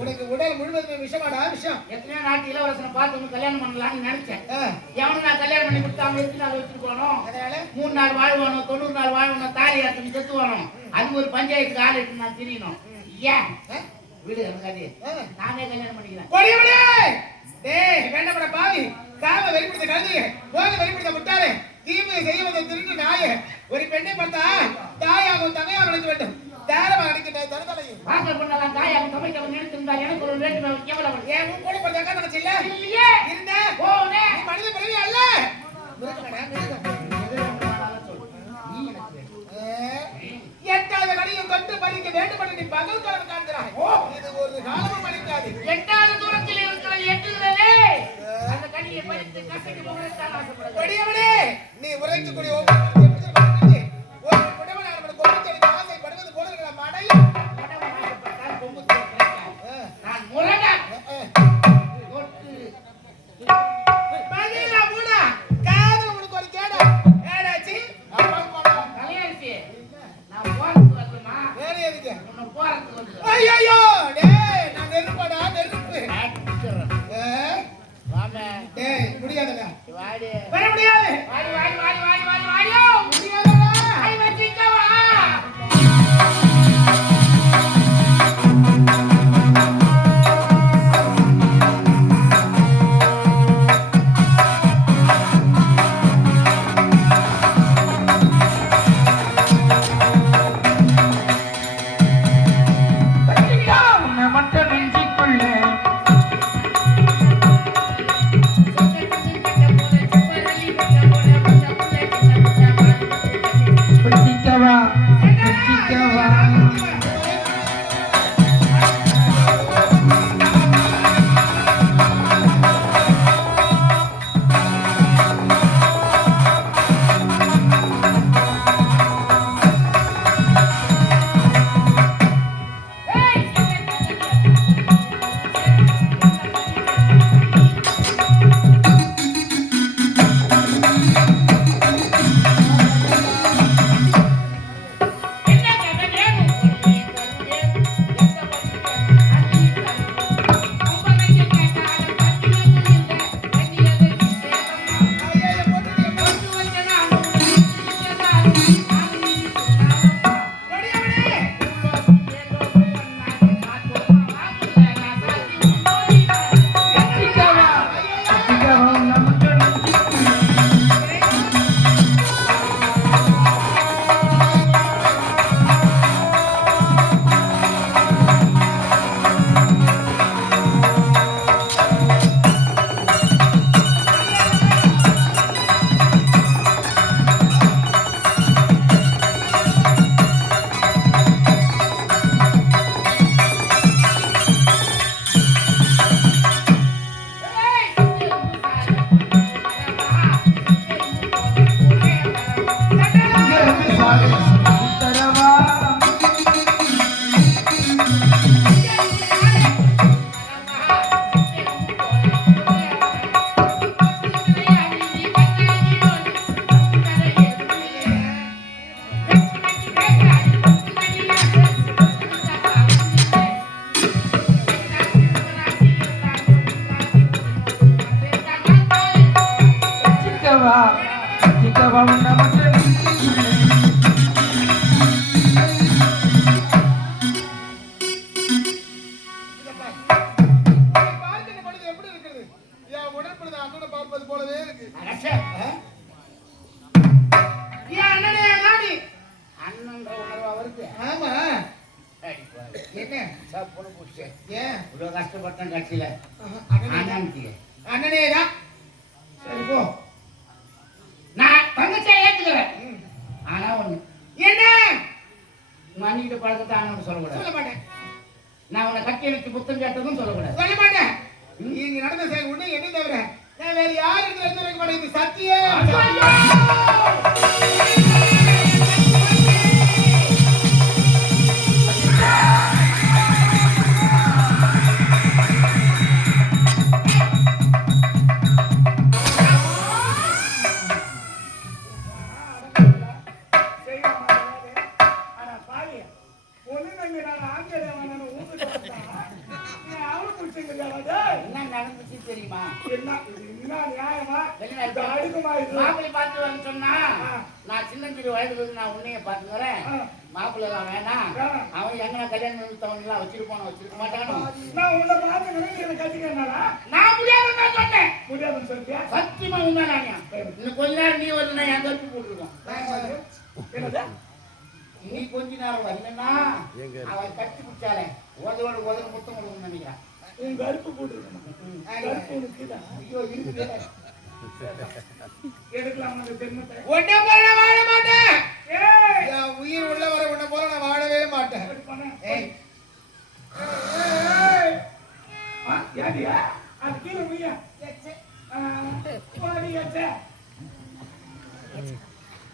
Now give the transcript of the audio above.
உனக்கு உடல் முழுவதுமே விஷமாடா விஷம். எத்தனையோ நாட்டு இளவரசனை பார்த்து கல்யாணம் பண்ணலாம்னு நினைச்சேன். எவனும் நான் கல்யாணம் பண்ணி கொடுத்து அவங்க எத்தனை நாள் வச்சுட்டு போனோம். 3 நாள் வாழ்வானோ 90 நாள் வாழ்வானோ தாலி அர்த்தம் செத்துவானோ அது ஒரு பஞ்சாயத்துக்கு ஆள் எடுத்து நான் தெரியணும். ஏன் வீடு எனக்கு நானே கல்யாணம் பண்ணிக்கிறேன். வேண்டப்பட பாவி காம வெளிப்படுத்த கழுது போக வெளிப்படுத்த முட்டாளே தீமை செய்வதை திருட்டு நாயே ஒரு பெண்ணை பார்த்தா தாயாகவும் தங்கையாக நினைக்க வேண்டும். தாரமா அடிக்கிட்டாய் தரதலையும் வாசல் பண்ணலாம் தாயாகவும் சமைக்கவன் நினைத்திருந்தா எனக்கு ஒரு வேண்டுமே கேவலம். ஏன் கூட பஞ்சாக்கா நினைச்சு இல்ல இருந்த போனே நீ மனித பிறவி அல்ல. எட்டாவது கடியும் தொட்டு பறிக்க வேண்டும் என்று நீ பகல் காலம் காண்கிறாய். இது ஒரு காலமும் பறிக்காது. எட்டாவது தூரத்தில் இருக்கிறது எட்டுகிறதே அந்த கடியை பறித்து கசக்கி போகிறதான் ஆசைப்படுகிறேன். நீ உரைக்கக்கூடிய கஷ்டப்பட்டேன் கட்சியில அண்ணனே தான். சரி போ, நான் தங்கச்சியை ஏத்துக்கிறேன். ஆனா ஒண்ணு என்ன மன்னிக்கிட்ட பழக்கத்தை ஆனவன் சொல்ல மாட்டேன். நான் உன்னை கட்டி அடிச்சு புத்தம் கேட்டதும் சொல்லக்கூடாது. சொல்ல மாட்டேன். இங்க நடந்த செயல் ஒண்ணு என்ன தவிர நான் வேற யாரும் எடுத்து வைக்க மாட்டேன். சத்தியம். தெரியுமா? என்ன இது என்ன நியாயமா? வெளிநாடு இது அடுக்குமா இது? மாப்பிள்ளை பார்த்து வரேன்னு சொன்னா நான் சின்னஞ்சிறு வயதுல இருந்து நான் உன்னைய பார்த்துக்கிறேன். மாப்பிள்ளை எல்லாம் வேணாம். அவன் எங்க கல்யாணம் நிறுத்தவன்லாம் வச்சிருப்பானோ வச்சிருக்க மாட்டானோ. நான் உன்னை பார்த்துக்கிறேன், நீ எனக்கு கட்டிக்கிறேன்னா? நான் முடியாதுன்னு தான் சொன்னேன். முடியாதுன்னு சொல்லியா? சத்தியமா உண்மைதானியா? இன்னும் கொஞ்ச நேரம் நீ வரலன்னா என் கருப்பு போட்டுருக்கோம். என்னது? நீ கொஞ்ச நேரம் வரலன்னா அவன் கட்டி பிடிச்சாலே உதவோட உதவு முத்தம் கொடுக்கணும்னு நினைக்கிறான். உன் கருப்பு போட்டுருக்கணும். கருப்பு உனக்கு ஐயோ இருக்குது. எடுக்கலாம் அந்த பெண்மத்தை. ஒன்னே போல